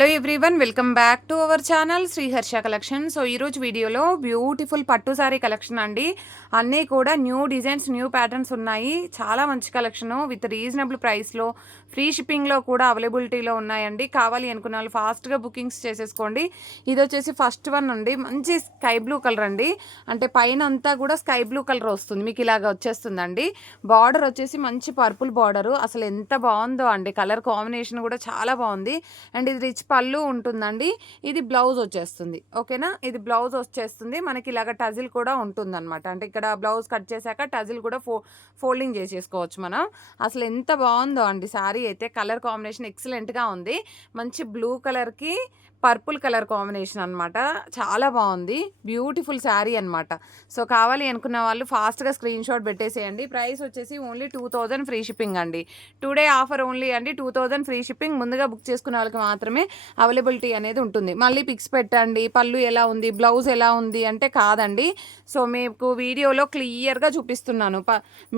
Hello everyone, welcome back to our channel Shri Harsha collection. So ఈరోజు వీడియోలో beautiful పట్టు sorry collection అండి. అన్నీ కూడా న్యూ డిజైన్స్, న్యూ ప్యాటర్న్స్ ఉన్నాయి. చాలా మంచి కలెక్షను విత్ రీజనబుల్ ప్రైస్లో, ఫ్రీ షిప్పింగ్లో కూడా అవైలబిలిటీలో ఉన్నాయండి. కావాలి అనుకున్న వాళ్ళు ఫాస్ట్గా బుకింగ్స్ చేసేసుకోండి. ఇది వచ్చేసి ఫస్ట్ వన్ అండి. మంచి స్కై బ్లూ కలర్ అండి. అంటే పైన అంతా కూడా స్కై బ్లూ కలర్ వస్తుంది, మీకు ఇలాగ వచ్చేస్తుందండి. బార్డర్ వచ్చేసి మంచి పర్పుల్ బార్డరు. అసలు ఎంత బాగుందో అండి, కలర్ కాంబినేషన్ కూడా చాలా బాగుంది. అండ్ ఇది రిచ్ పళ్ళు ఉంటుందండి. ఇది బ్లౌజ్ వచ్చేస్తుంది. ఓకేనా, ఇది బ్లౌజ్ వచ్చేస్తుంది. మనకి ఇలాగ టజిల్ కూడా ఉంటుందన్నమాట. అంటే ఇక్కడ బ్లౌజ్ కట్ చేశాక టజిల్ కూడా ఫోల్డింగ్ చేసేసుకోవచ్చు మనం. అసలు ఎంత బాగుందో అండి శారీ అయితే. కలర్ కాంబినేషన్ ఎక్సలెంట్గా ఉంది. మంచి బ్లూ కలర్కి పర్పుల్ కలర్ కాంబినేషన్ అనమాట. చాలా బాగుంది, బ్యూటిఫుల్ శారీ అనమాట. సో కావాలి అనుకున్న వాళ్ళు ఫాస్ట్గా స్క్రీన్ షాట్ పెట్టేసేయండి. ప్రైస్ వచ్చేసి ఓన్లీ 2000 ఫ్రీ షిప్పింగ్ అండి. టుడే ఆఫర్ ఓన్లీ అండి. 2000 ఫ్రీ షిప్పింగ్. ముందుగా బుక్ చేసుకున్న వాళ్ళకి మాత్రమే అవైలబిలిటీ అనేది ఉంటుంది. మళ్ళీ పిక్స్ పెట్టండి, పళ్ళు ఎలా ఉంది, బ్లౌజ్ ఎలా ఉంది అంటే కాదండి. సో మీకు వీడియోలో క్లియర్గా చూపిస్తున్నాను.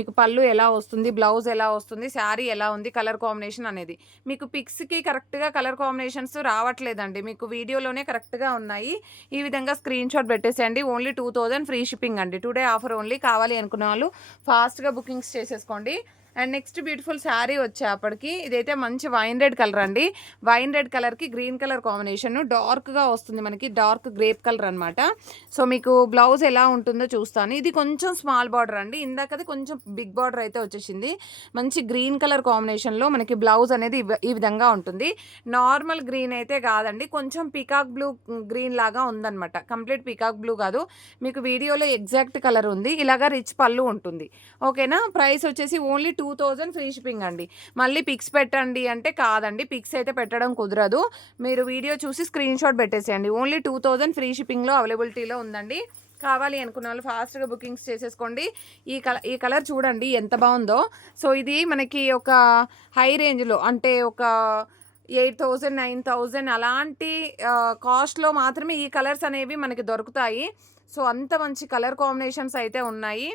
మీకు పళ్ళు ఎలా వస్తుంది, బ్లౌజ్ ఎలా వస్తుంది, శారీ ఎలా ఉంది, కలర్ కాంబినేషన్ అనేది. మీకు పిక్స్కి కరెక్ట్గా కలర్ కాంబినేషన్స్ రావట్లేదండి, మీకు వీడియోలోనే కరెక్ట్గా ఉన్నాయి. ఈ విధంగా స్క్రీన్ షాట్ పెట్టేసేయండి. ఓన్లీ 2000 ఫ్రీ షిప్పింగ్ అండి. Today offer only. కావాలి అనుకున్న వాళ్ళు ఫాస్ట్గా బుకింగ్స్ చేసేసుకోండి. అండ్ నెక్స్ట్ బ్యూటిఫుల్ శారీ వచ్చేప్పటికి ఇదైతే మంచి వైన్ రెడ్ కలర్ అండి. వైన్ రెడ్ కలర్కి గ్రీన్ కలర్ కాంబినేషన్ డార్క్గా వస్తుంది, మనకి డార్క్ గ్రేప్ కలర్ అనమాట. సో మీకు బ్లౌజ్ ఎలా ఉంటుందో చూస్తాను. ఇది కొంచెం స్మాల్ బార్డర్ అండి, ఇందాకది కొంచెం బిగ్ బార్డర్ అయితే వచ్చేసింది. మంచి గ్రీన్ కలర్ కాంబినేషన్లో మనకి బ్లౌజ్ అనేది ఈ విధంగా ఉంటుంది. నార్మల్ గ్రీన్ అయితే కాదండి, కొంచెం పికాక్ బ్లూ గ్రీన్ లాగా ఉందన్నమాట. కంప్లీట్ పికాక్ బ్లూ కాదు, మీకు వీడియోలో ఎగ్జాక్ట్ కలర్ ఉంది. ఇలాగా రిచ్ పళ్ళు ఉంటుంది. ఓకేనా, ప్రైస్ వచ్చేసి ఓన్లీ 2000 ఫ్రీ షిప్పింగ్ అండి. మళ్ళీ పిక్స్ పెట్టండి అంటే కాదండి, పిక్స్ అయితే పెట్టడం కుదరదు. మీరు వీడియో చూసి స్క్రీన్ షాట్ పెట్టేసేయండి. ఓన్లీ 2000 ఫ్రీ షిప్పింగ్లో అవైలబిలిటీలో ఉందండి. కావాలి అనుకున్న వాళ్ళు ఫాస్ట్గా బుకింగ్స్ చేసేసుకోండి. ఈ కలర్ చూడండి ఎంత బాగుందో. సో ఇది మనకి ఒక హై రేంజ్లో, అంటే ఒక 8000 9000 అలాంటి కాస్ట్లో మాత్రమే ఈ కలర్స్ అనేవి మనకి దొరుకుతాయి. సో అంత మంచి కలర్ కాంబినేషన్స్ అయితే ఉన్నాయి.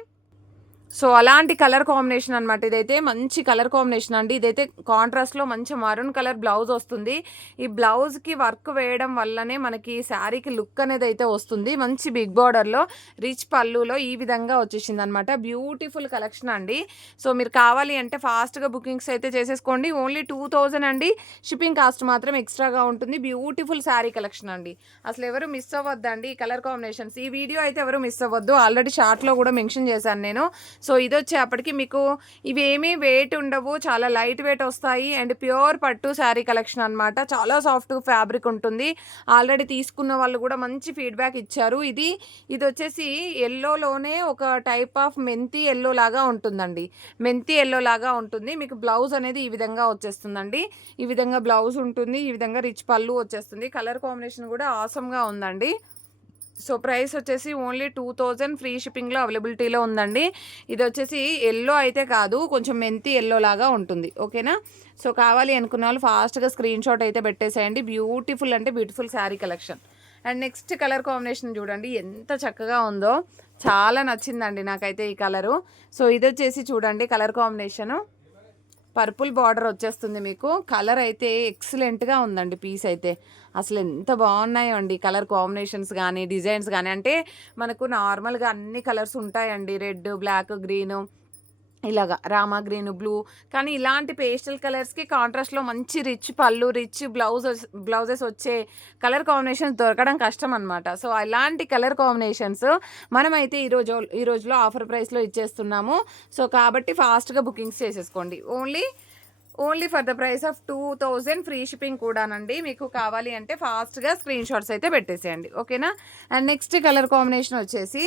సో అలాంటి కలర్ కాంబినేషన్ అనమాట. ఇదైతే మంచి కలర్ కాంబినేషన్ అండి. ఇదైతే కాంట్రాస్ట్లో మంచి మరూన్ కలర్ బ్లౌజ్ వస్తుంది. ఈ బ్లౌజ్కి వర్క్ వేయడం వల్లనే మనకి శారీకి లుక్ అనేది అయితే వస్తుంది. మంచి బిగ్ బార్డర్లో రిచ్ పళ్ళులో ఈ విధంగా వచ్చేసింది అనమాట. బ్యూటిఫుల్ కలెక్షన్ అండి. సో మీరు కావాలి అంటే ఫాస్ట్గా బుకింగ్స్ అయితే చేసేసుకోండి. ఓన్లీ 2000 అండి. షిప్పింగ్ కాస్ట్ మాత్రం ఎక్స్ట్రాగా ఉంటుంది. బ్యూటిఫుల్ శారీ కలెక్షన్ అండి. అసలు ఎవరు మిస్ అవ్వద్దండి ఈ కలర్ కాంబినేషన్స్. ఈ వీడియో అయితే ఎవరు మిస్ అవ్వద్దు. ఆల్రెడీ షార్ట్లో కూడా మెన్షన్ చేశాను నేను. సో ఇది వచ్చేప్పటికి మీకు ఇవేమీ వెయిట్ ఉండవు, చాలా లైట్ వెయిట్ వస్తాయి. అండ్ ప్యూర్ పట్టు శారీ కలెక్షన్ అనమాట. చాలా సాఫ్ట్ ఫ్యాబ్రిక్ ఉంటుంది. ఆల్రెడీ తీసుకున్న వాళ్ళు కూడా మంచి ఫీడ్బ్యాక్ ఇచ్చారు. ఇది వచ్చేసి ఎల్లోలోనే ఒక టైప్ ఆఫ్ మెంతి ఎల్లో లాగా ఉంటుందండి. మెంతి ఎల్లో లాగా ఉంటుంది. మీకు బ్లౌజ్ అనేది ఈ విధంగా వచ్చేస్తుందండి. ఈ విధంగా బ్లౌజ్ ఉంటుంది. ఈ విధంగా రిచ్ పళ్ళు వచ్చేస్తుంది. కలర్ కాంబినేషన్ కూడా ఆసమ్గా ఉందండి. సో ప్రైస్ వచ్చేసి ఓన్లీ 2000 ఫ్రీ షిప్పింగ్లో అవైలబిలిటీలో ఉందండి. ఇది వచ్చేసి ఎల్లో అయితే కాదు, కొంచెం మెంతి ఎల్లో లాగా ఉంటుంది. ఓకేనా, సో కావాలి అనుకున్న వాళ్ళు ఫాస్ట్గా స్క్రీన్ షాట్ అయితే పెట్టేసేయండి. బ్యూటిఫుల్ అంటే beautiful sari collection. And next colour combination చూడండి ఎంత చక్కగా ఉందో. చాలా నచ్చిందండి నాకైతే ఈ కలరు. సో ఇది వచ్చేసి చూడండి కలర్ కాంబినేషను పర్పుల్ బార్డర్ వచ్చేస్తుంది. మీకు కలర్ అయితే ఎక్సలెంట్గా ఉందండి. పీస్ అయితే అసలు ఎంత బాగున్నాయో అండి. కలర్ కాంబినేషన్స్ కానీ డిజైన్స్ కానీ, అంటే మనకు నార్మల్గా అన్ని కలర్స్ ఉంటాయండి, రెడ్, బ్లాక్, గ్రీను, ఇలాగా రామా గ్రీన్, బ్లూ. కానీ ఇలాంటి పేస్టల్ కలర్స్కి కాంట్రాస్ట్లో మంచి రిచ్ పళ్ళు, రిచ్ బ్లౌజెస్ వచ్చే కలర్ కాంబినేషన్స్ దొరకడం కష్టం అనమాట. సో అలాంటి కలర్ కాంబినేషన్స్ మనమైతే ఈ రోజులో ఆఫర్ ప్రైస్లో ఇచ్చేస్తున్నాము. సో కాబట్టి ఫాస్ట్గా బుకింగ్స్ చేసేసుకోండి. Only for the price of 2000 free shipping కూడానండి. మీకు కావాలి అంటే ఫాస్ట్గా స్క్రీన్ షాట్స్ అయితే పెట్టేసేయండి. ఓకేనా, అండ్ నెక్స్ట్ కలర్ కాంబినేషన్ వచ్చేసి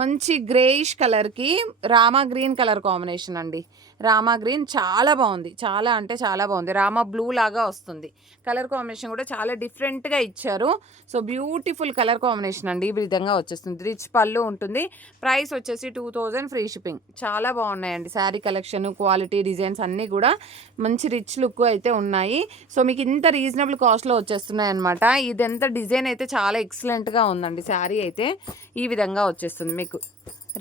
మంచి గ్రేయిష్ కలర్కి రామా గ్రీన్ కలర్ కాంబినేషన్ అండి. రామా గ్రీన్ చాలా బాగుంది, చాలా అంటే చాలా బాగుంది. రామా బ్లూ లాగా వస్తుంది. కలర్ కాంబినేషన్ కూడా చాలా డిఫరెంట్గా ఇచ్చారు. సో బ్యూటిఫుల్ కలర్ కాంబినేషన్ అండి. ఈ విధంగా వచ్చేస్తుంది. రిచ్ పళ్ళు ఉంటుంది. ప్రైస్ వచ్చేసి 2000 ఫ్రీ షిప్పింగ్. చాలా బాగున్నాయండి శారీ కలెక్షన్, క్వాలిటీ, డిజైన్స్ అన్నీ కూడా మంచి రిచ్ లుక్ అయితే ఉన్నాయి. సో మీకు ఇంత రీజనబుల్ కాస్ట్లో వచ్చేస్తున్నాయి అనమాట. ఇదంతా డిజైన్ అయితే చాలా ఎక్సలెంట్గా ఉందండి. శారీ అయితే ఈ విధంగా వచ్చేస్తుంది మీకు.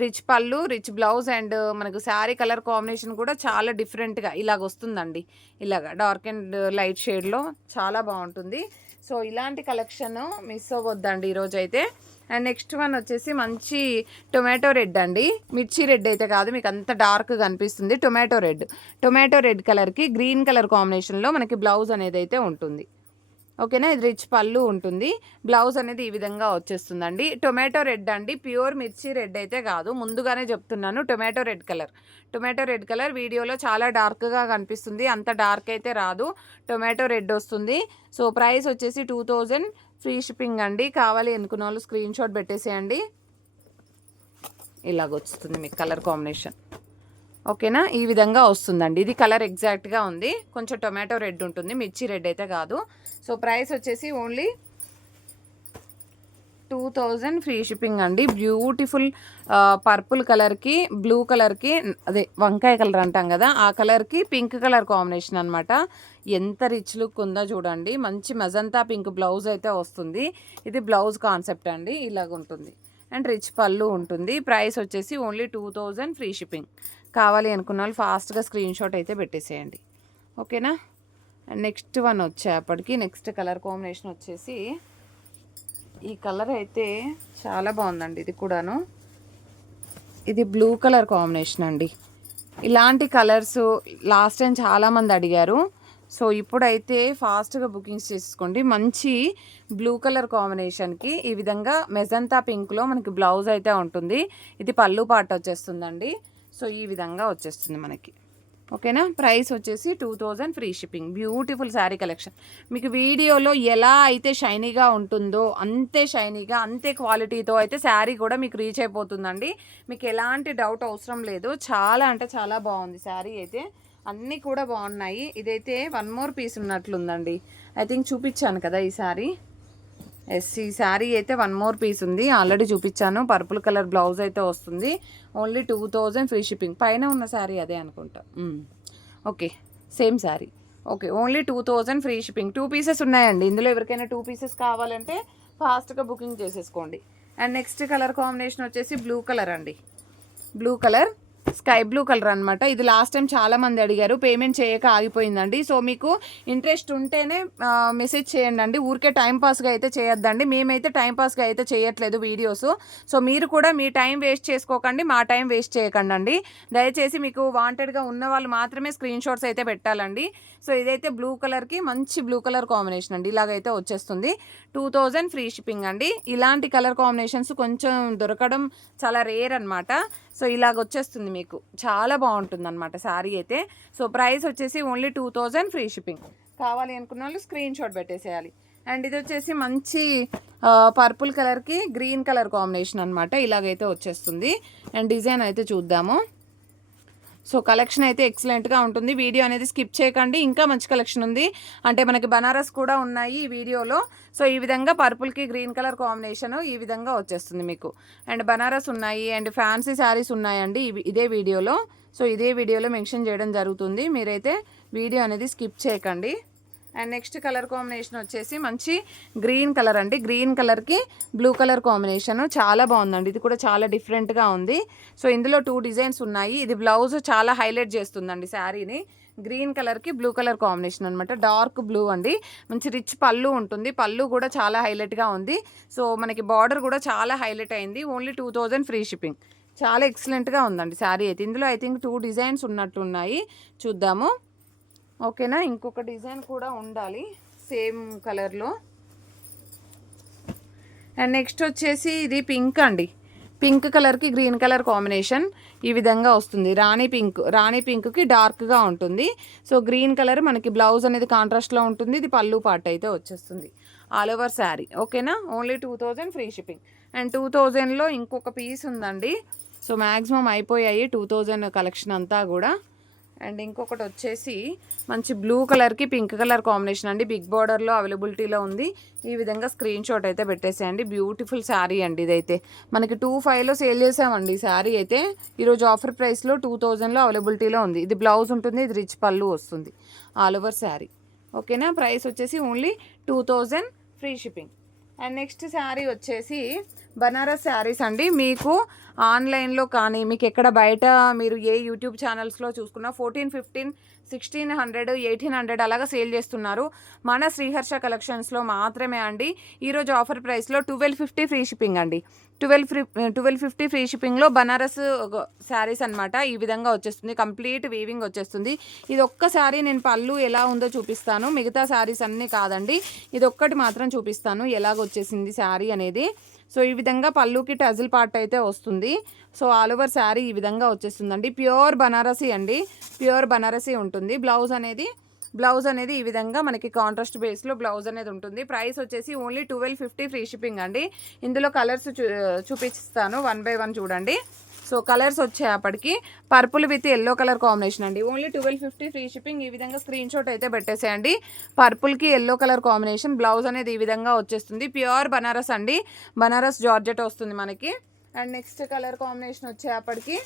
రిచ్ పళ్ళు, రిచ్ బ్లౌజ్ అండ్ మనకు శారీ కలర్ కాంబినేషన్ కూడా చాలా డిఫరెంట్‌గా ఇలాగ వస్తుందండి. ఇలాగ డార్క్ అండ్ లైట్ షేడ్‌లో చాలా బాగుంటుంది. సో ఇలాంటి కలెక్షన్ మిస్ అవ్వద్దండి ఈరోజైతే. అండ్ నెక్స్ట్ వన్ వచ్చేసి మంచి టొమాటో రెడ్ అండి. మిర్చి రెడ్ అయితే కాదు, మీకు అంత డార్క్ కనిపిస్తుంది. టొమాటో రెడ్ కలర్కి గ్రీన్ కలర్ కాంబినేషన్లో మనకి బ్లౌజ్ అనేది అయితే ఉంటుంది. ఓకేనా, ఇది రిచ్ పళ్ళు ఉంటుంది. బ్లౌజ్ అనేది ఈ విధంగా వచ్చేస్తుందండి. టొమాటో రెడ్ అండి, ప్యూర్ మిర్చి రెడ్ అయితే కాదు, ముందుగానే చెప్తున్నాను. టొమాటో రెడ్ కలర్ వీడియోలో చాలా డార్క్గా కనిపిస్తుంది, అంత డార్క్ అయితే రాదు, టొమాటో రెడ్ వస్తుంది. సో ప్రైస్ వచ్చేసి 2000 ఫ్రీ షిప్పింగ్ అండి. కావాలి అనుకున్న వాళ్ళు స్క్రీన్ షాట్ పెట్టేసేయండి. ఇలాగొస్తుంది మీకు కలర్ కాంబినేషన్. ఓకేనా, ఈ విధంగా వస్తుందండి. ఇది కలర్ ఎగ్జాక్ట్గా ఉంది, కొంచెం టొమాటో రెడ్ ఉంటుంది, మిర్చి రెడ్ అయితే కాదు. సో ప్రైస్ వచ్చేసి ఓన్లీ 2000 ఫ్రీ షిప్పింగ్ అండి. బ్యూటిఫుల్ పర్పుల్ కలర్కి బ్లూ కలర్కి, అదే వంకాయ కలర్ అంటాం కదా, ఆ కలర్కి పింక్ కలర్ కాంబినేషన్ అనమాట. ఎంత రిచ్ లుక్ ఉందో చూడండి. మంచి మజంతా పింక్ బ్లౌజ్ అయితే వస్తుంది. ఇది బ్లౌజ్ కాన్సెప్ట్ అండి, ఇలాగ ఉంటుంది. అండ్ రిచ్ పళ్ళు ఉంటుంది. ప్రైస్ వచ్చేసి ఓన్లీ 2000 ఫ్రీ షిప్పింగ్. కావాలి అనుకున్న వాళ్ళు ఫాస్ట్గా స్క్రీన్ షాట్ అయితే పెట్టేసేయండి. ఓకేనా, అండ్ నెక్స్ట్ వన్ వచ్చేప్పటికి నెక్స్ట్ కలర్ కాంబినేషన్ వచ్చేసి ఈ కలర్ అయితే చాలా బాగుందండి. ఇది కూడాను, ఇది బ్లూ కలర్ కాంబినేషన్ అండి. ఇలాంటి కలర్స్ లాస్ట్ టైం చాలామంది అడిగారు. సో ఇప్పుడైతే ఫాస్ట్గా బుకింగ్స్ చేసుకోండి. మంచి బ్లూ కలర్ కాంబినేషన్కి ఈ విధంగా మెజంతా పింక్లో మనకి బ్లౌజ్ అయితే ఉంటుంది. ఇది పళ్ళు పాట వచ్చేస్తుందండి. సో ఈ విధంగా వచ్చేస్తుంది మనకి. ఓకేనా, ప్రైస్ వచ్చేసి 2000 free shipping. Beautiful sari collection. మీకు వీడియోలో ఎలా అయితే షైనీగా ఉంటుందో అంతే షైనీగా, అంతే క్వాలిటీతో అయితే శారీ కూడా మీకు రీచ్ అయిపోతుందండి. మీకు ఎలాంటి డౌట్ అవసరం లేదు. చాలా అంటే చాలా బాగుంది శారీ అయితే, అన్నీ కూడా బాగున్నాయి. ఇదైతే 1 మోర్ పీస్ ఉన్నట్లుందండి. ఐ థింక్ చూపించాను కదా ఈ శారీ. ఎస్, ఈ శారీ అయితే 1 మోర్ పీస్ ఉంది, ఆల్రెడీ చూపించాను. పర్పుల్ కలర్ బ్లౌజ్ అయితే వస్తుంది. Only 2000 free shipping. పైన ఉన్న శారీ అదే అనుకుంటా. Okay, same sari. Okay, only 2000 free shipping. 2 pieces ఉన్నాయండి ఇందులో. ఎవరికైనా 2 పీసెస్ కావాలంటే ఫాస్ట్గా బుకింగ్ చేసేసుకోండి. అండ్ నెక్స్ట్ కలర్ కాంబినేషన్ వచ్చేసి బ్లూ కలర్ అండి. Blue colour, sky blue colour అనమాట. ఇది లాస్ట్ టైం చాలామంది అడిగారు, పేమెంట్ చేయక ఆగిపోయిందండి. సో మీకు ఇంట్రెస్ట్ ఉంటేనే మెసేజ్ చేయండి అండి. ఊరికే టైంపాస్గా అయితే చేయొద్దండి. మేమైతే టైంపాస్గా అయితే చేయట్లేదు వీడియోస్. సో మీరు కూడా మీ టైం వేస్ట్ చేసుకోకండి, మా టైం వేస్ట్ చేయకండి అండి. దయచేసి మీకు వాంటెడ్గా ఉన్న వాళ్ళు మాత్రమే స్క్రీన్ షాట్స్ అయితే పెట్టాలండి. సో ఇదైతే బ్లూ కలర్కి మంచి బ్లూ కలర్ కాంబినేషన్ అండి. ఇలాగైతే వచ్చేస్తుంది. 2000 ఫ్రీ షిప్పింగ్ అండి. ఇలాంటి కలర్ కాంబినేషన్స్ కొంచెం దొరకడం చాలా రేర్ అనమాట. సో ఇలాగ వచ్చేస్తుంది మీకు, చాలా బాగుంటుంది అనమాట శారీ అయితే. సో ప్రైస్ వచ్చేసి ఓన్లీ 2000 ఫ్రీ షిప్పింగ్. కావాలి అనుకున్న వాళ్ళు స్క్రీన్ షాట్ పెట్టేసేయాలి. అండ్ ఇది వచ్చేసి మంచి పర్పుల్ కలర్కి గ్రీన్ కలర్ కాంబినేషన్ అనమాట. ఇలాగైతే వచ్చేస్తుంది. అండ్ డిజైన్ అయితే చూద్దాము. సో కలెక్షన్ అయితే ఎక్సలెంట్గా ఉంటుంది. వీడియో అనేది స్కిప్ చేయకండి, ఇంకా మంచి కలెక్షన్ ఉంది. అంటే మనకి బనారస్ కూడా ఉన్నాయి ఈ వీడియోలో. సో ఈ విధంగా పర్పుల్కి గ్రీన్ కలర్ కాంబినేషన్ ఈ విధంగా వచ్చేస్తుంది మీకు. అండ్ బనారస్ ఉన్నాయి, అండ్ ఫ్యాన్సీ శారీస్ ఉన్నాయండి ఇదే వీడియోలో. సో ఇదే వీడియోలో మెన్షన్ చేయడం జరుగుతుంది. మీరైతే వీడియో అనేది స్కిప్ చేయకండి. అండ్ నెక్స్ట్ కలర్ కాంబినేషన్ వచ్చేసి మంచి గ్రీన్ కలర్ అండి. గ్రీన్ కలర్కి బ్లూ కలర్ కాంబినేషన్ చాలా బాగుందండి. ఇది కూడా చాలా డిఫరెంట్గా ఉంది. సో ఇందులో 2 డిజైన్స్ ఉన్నాయి. ఇది బ్లౌజ్ చాలా హైలైట్ చేస్తుందండి శారీని. గ్రీన్ కలర్కి బ్లూ కలర్ కాంబినేషన్ అనమాట. డార్క్ బ్లూ అండి. మంచి రిచ్ పళ్ళు ఉంటుంది. పళ్ళు కూడా చాలా హైలైట్గా ఉంది. సో మనకి బార్డర్ కూడా చాలా హైలైట్ అయింది. Only 2000 free shipping. చాలా ఎక్సలెంట్గా ఉందండి శారీ అయితే. ఇందులో ఐ థింక్ 2 డిజైన్స్ ఉన్నట్టున్నాయి, చూద్దాము. ఓకేనా, ఇంకొక డిజైన్ కూడా ఉండాలి సేమ్ కలర్లో. అండ్ నెక్స్ట్ వచ్చేసి ఇది పింక్ అండి. పింక్ కలర్కి గ్రీన్ కలర్ కాంబినేషన్ ఈ విధంగా వస్తుంది. రాణి పింక్కి డార్క్గా ఉంటుంది. సో గ్రీన్ కలర్ మనకి బ్లౌజ్ అనేది కాంట్రాస్ట్లో ఉంటుంది. ఇది పళ్ళు పార్ట్ అయితే వచ్చేస్తుంది ఆల్ ఓవర్ శారీ. ఓకేనా, ఓన్లీ 2000 ఫ్రీ షిప్పింగ్. అండ్ 2000లో ఇంకొక పీస్ ఉందండి. సో మ్యాక్సిమం అయిపోయాయి 2000 కలెక్షన్ అంతా కూడా. అండ్ ఇంకొకటి వచ్చేసి మంచి బ్లూ కలర్కి పింక్ కలర్ కాంబినేషన్ అండి. బిగ్ బార్డర్లో అవైలబిలిటీలో ఉంది. ఈ విధంగా స్క్రీన్ షాట్ అయితే పెట్టేసేయండి. బ్యూటిఫుల్ శారీ అండి. ఇదైతే మనకి 2500లో సేల్ చేసామండి ఈ శారీ అయితే. ఈరోజు ఆఫర్ ప్రైస్లో 2000లో అవైలబిలిటీలో ఉంది. ఇది బ్లౌజ్ ఉంటుంది, ఇది రిచ్ పళ్ళు వస్తుంది ఆల్ ఓవర్ శారీ. ఓకేనా, ప్రైస్ వచ్చేసి only 2000 free shipping. And next sari వచ్చేసి బనారస్ శారీస్ అండి. మీకు ఆన్లైన్లో కానీ మీకు ఎక్కడ బయట మీరు ఏ యూట్యూబ్ ఛానల్స్లో చూసుకున్నా 14, 15, 1600, 1800 అలాగా సేల్ చేస్తున్నారు. మన శ్రీహర్ష కలెక్షన్స్లో మాత్రమే అండి ఈరోజు ఆఫర్ ప్రైస్లో 1250 ఫ్రీ షిప్పింగ్ అండి. 1250 ఫ్రీ షిప్పింగ్లో బనారస్ శారీస్ అనమాట. ఈ విధంగా వచ్చేస్తుంది, కంప్లీట్ వీవింగ్ వచ్చేస్తుంది. ఇది ఒక్కసారి నేను పళ్ళు ఎలా ఉందో చూపిస్తాను, మిగతా శారీస్ అన్నీ కాదండి, ఇది ఒక్కటి మాత్రం చూపిస్తాను ఎలాగ వచ్చేసింది శారీ అనేది. సో ఈ విధంగా పళ్ళుకి టజిల్ పార్ట్ అయితే వస్తుంది. సో ఆల్ ఓవర్ శారీ ఈ విధంగా వచ్చేస్తుందండి. ప్యూర్ బనారసీ అండి, ప్యూర్ బనారసీ ఉంటుంది. బ్లౌజ్ అనేది ఈ విధంగా మనకి కాంట్రాస్ట్ బేస్లో బ్లౌజ్ అనేది ఉంటుంది. ప్రైస్ వచ్చేసి ఓన్లీ 1250 ఫ్రీ షిప్పింగ్ అండి. ఇందులో కలర్స్ చూపిస్తాను 1 by 1 చూడండి. సో కలర్స్ వచ్చేప్పటికి purple with yellow colour combination అండి. Only 1250 free shipping. ఈ విధంగా స్క్రీన్ షాట్ అయితే పెట్టేసేయండి. పర్పుల్కి ఎల్లో కలర్ కాంబినేషన్, బ్లౌజ్ అనేది ఈ విధంగా వచ్చేస్తుంది. ప్యూర్ బనారస్ అండి, బనారస్ జార్జెట్ వస్తుంది మనకి. అండ్ నెక్స్ట్ కలర్ కాంబినేషన్ వచ్చేప్పటికి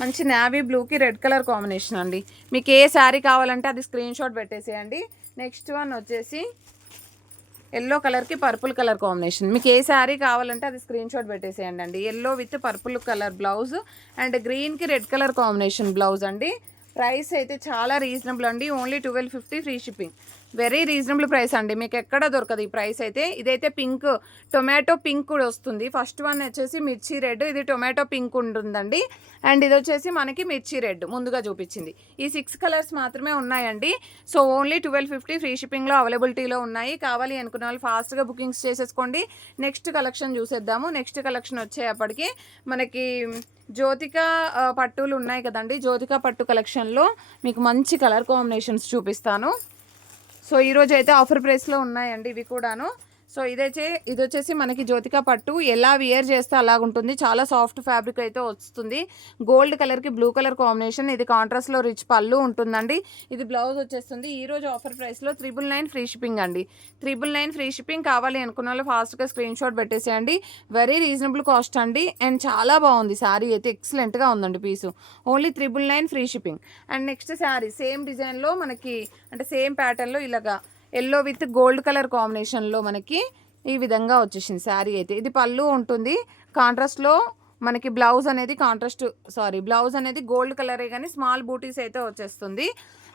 మంచి నావీ బ్లూకి రెడ్ కలర్ కాంబినేషన్ అండి. మీకు ఏ శారీ కావాలంటే అది స్క్రీన్ షాట్ పెట్టేసేయండి. నెక్స్ట్ వన్ వచ్చేసి ఎల్లో కలర్కి పర్పుల్ కలర్ కాంబినేషన్. మీకు ఏ శారీ కావాలంటే అది స్క్రీన్ షాట్ పెట్టేసేయండి అండి. Yellow with purple colour blouse and గ్రీన్కి రెడ్ కలర్ కాంబినేషన్ బ్లౌజ్ అండి. ప్రైస్ అయితే చాలా రీజనబుల్ అండి. Only 1250 free shipping. Very reasonable price అండి, మీకు ఎక్కడ దొరకదు ఈ ప్రైస్ అయితే. ఇదైతే పింక్, టొమాటో పింక్ కూడా వస్తుంది. ఫస్ట్ వన్ వచ్చేసి మిర్చి రెడ్, ఇది టొమాటో పింక్ ఉంటుందండి. అండ్ ఇది వచ్చేసి మనకి మిర్చి రెడ్ ముందుగా చూపించింది. ఈ 6 కలర్స్ మాత్రమే ఉన్నాయండి. సో ఓన్లీ 1250 ఫ్రీ షిప్పింగ్లో అవైలబిలిటీలో ఉన్నాయి. కావాలి అనుకున్న వాళ్ళు ఫాస్ట్గా బుకింగ్స్ చేసేసుకోండి. నెక్స్ట్ కలెక్షన్ చూసేద్దాము. నెక్స్ట్ కలెక్షన్ వచ్చేప్పటికి మనకి జ్యోతిక పట్టులు ఉన్నాయి కదండి. జ్యోతిక పట్టు కలెక్షన్లో మీకు మంచి కలర్ కాంబినేషన్స్ చూపిస్తాను. సో ఈరోజు అయితే ఆఫర్ ప్రైస్లో ఉన్నాయండి ఇవి కూడాను. సో ఇది వచ్చేసి మనకి జ్యోతిక పట్టు, ఎలా వియర్ చేస్తే అలాగుంటుంది. చాలా సాఫ్ట్ ఫ్యాబ్రిక్ అయితే వస్తుంది. గోల్డ్ కలర్కి బ్లూ కలర్ కాంబినేషన్. ఇది కాంట్రాస్ట్లో రిచ్ పళ్ళు ఉంటుందండి. ఇది బ్లౌజ్ వచ్చేస్తుంది. ఈరోజు ఆఫర్ ప్రైస్లో 999 ఫ్రీ షిప్పింగ్ అండి. 999 ఫ్రీ షిప్పింగ్. కావాలి అనుకున్న వాళ్ళు ఫాస్ట్గా స్క్రీన్ షాట్ పెట్టేసేయండి. వెరీ రీజనబుల్ కాస్ట్ అండి. అండ్ చాలా బాగుంది శారీ అయితే, ఎక్సలెంట్గా ఉందండి piece. Only 999 free shipping. And next sari same డిజైన్లో మనకి అంటే సేమ్ ప్యాటర్న్లో ఇలాగా ఎల్లో విత్ గోల్డ్ కలర్ కాంబినేషన్లో మనకి ఈ విధంగా వచ్చేసింది శారీ అయితే. ఇది పళ్ళు ఉంటుంది. కాంట్రాస్ట్లో మనకి బ్లౌజ్ అనేది గోల్డ్ కలరే కానీ స్మాల్ బూటీస్ అయితే వచ్చేస్తుంది.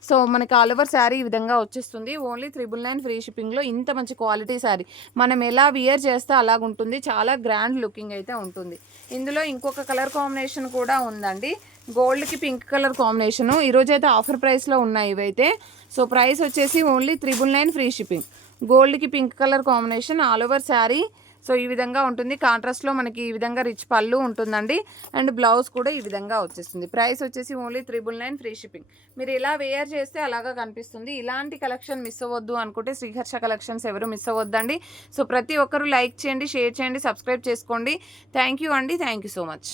సో మనకి ఆల్ ఓవర్ శారీ ఈ విధంగా వచ్చేస్తుంది. ఓన్లీ 999 ఫ్రీ షిప్పింగ్లో ఇంత మంచి క్వాలిటీ శారీ మనం ఎలా వియర్ చేస్తే అలాగుంటుంది. చాలా గ్రాండ్ లుకింగ్ అయితే ఉంటుంది. ఇందులో ఇంకొక కలర్ కాంబినేషన్ కూడా ఉందండి, గోల్డ్కి పింక్ కలర్ కాంబినేషను. ఈరోజు అయితే ఆఫర్ ప్రైస్లో ఉన్నాయి ఇవైతే. సో ప్రైస్ వచ్చేసి ఓన్లీ 999 ఫ్రీ షిప్పింగ్. గోల్డ్కి pink colour combination all over sari. So ఈ విధంగా ఉంటుంది. కాంట్రాస్ట్లో మనకి ఈ విధంగా రిచ్ పళ్ళు ఉంటుందండి. అండ్ బ్లౌజ్ కూడా ఈ విధంగా వచ్చేస్తుంది. ప్రైస్ వచ్చేసి ఓన్లీ 999 ఫ్రీ షిప్పింగ్. మీరు ఇలా వేర్ చేస్తే అలాగా కనిపిస్తుంది. ఇలాంటి కలెక్షన్ మిస్ అవ్వద్దు అనుకుంటే శ్రీహర్ష కలెక్షన్స్ ఎవరు మిస్ అవ్వద్దండి. సో ప్రతి ఒక్కరూ లైక్ చేయండి, షేర్ చేయండి, సబ్స్క్రైబ్ చేసుకోండి. థ్యాంక్ యూ అండి. Thank you so much.